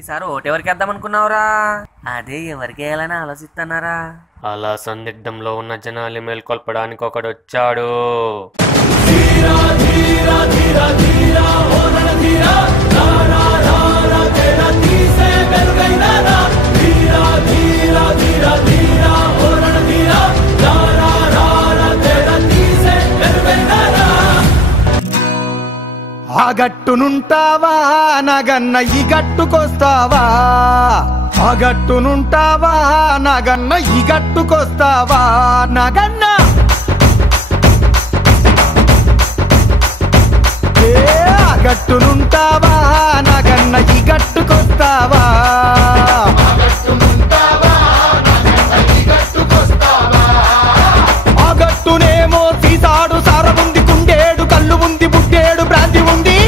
ఈసారి ఓటెవరికి వేద్దాం అనుకున్నావురా? అదే ఎవరికి వేయాలని ఆలోచిస్తున్నారా? అలా సందిగ్ధంలో ఉన్న జనాలు మేల్కొల్పడానికి ఒకడు వచ్చాడు. ఆ గట్టునుంటావా నాగన్న ఈ గట్టుకొస్తావా? ఆ గట్టునుంటావా నాగన్న ఈ గట్టుకొస్తావా? నాగన్న ఆ గట్టునుంటావా నాగన్న ఈ గట్టుకొస్తావా? ఆ గట్టునేమో సీసాడు సారముంది, కుండేడు కళ్ళు ఉంది, బుడ్డేడు బ్రాంతి ఉంది.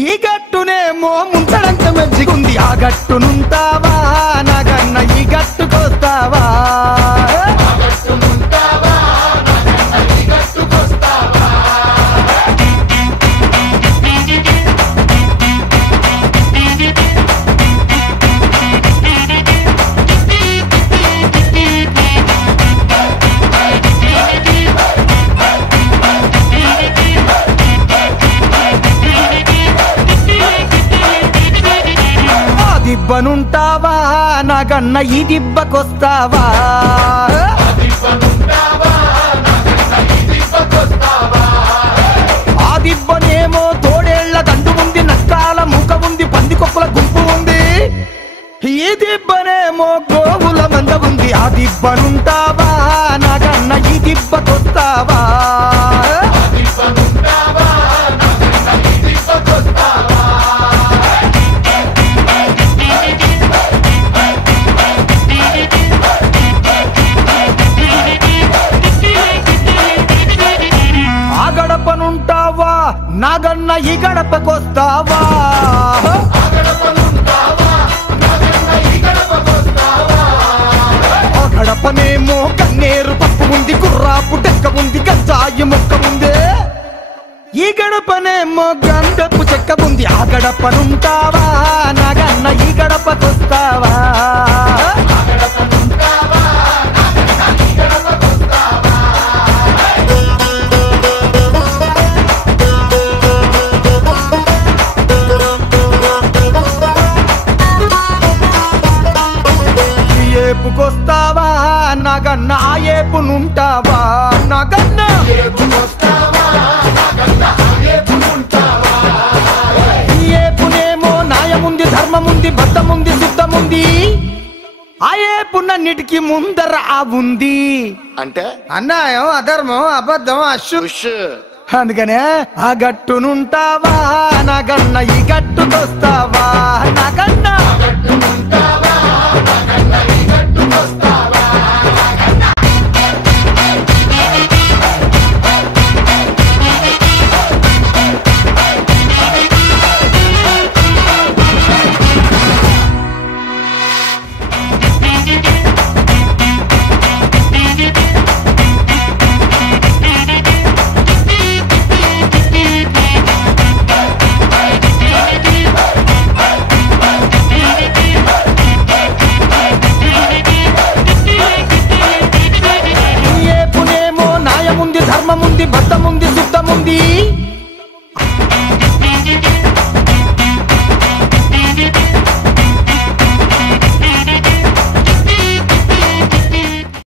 ఈ గట్టునేమో ముంచడంత మంచిగుంది. ఆ గట్టునుంటావా నాగన్న ఈ గట్టుకొస్తావా? దిబ్బనుంటావా నాగన్న ఈ దిబ్బకొస్తావా? ఆ దిబ్బనేమో తోడేళ్ల దండు ఉంది, నక్కాల మూక ఉంది, పందికొక్కుల గుంపు ఉంది. ఈ దిబ్బనేమో గోవుల మంద ఉంది. ఆ దిబ్బనుంటావా నాగన్న ఈ దిబ్బకొస్తావా? గడపనుంటావా నాగన్న ఈ గడపకొస్తావా? ఆ గడపనేమో కన్నేరు పప్పు ఉంది, కుర్రాపు టెక్క ఉంది, గంజాయి మొక్క ఉంది. ఈ గడపనేమో గంధపు చెక్క ఉంది. ఆ గడపనుంటావా నాగన్న ఈ గడపకొస్తావా? ఏపుకొస్తావా నాగన్న ఆ ఏపునుంటావా? నాగన్న ఈ ఏపునేమో న్యాయముంది, ధర్మముంది, బద్ధముంది, శుద్ధముంది. ఆ ఏపునన్నిటికీ ముందర ఆ ఉంది. అంటే అన్యాయం, అధర్మం, అబద్ధం, అశుష్. అందుకనే ఆ గట్టునుంటావా నాగన్న ఈ గట్టు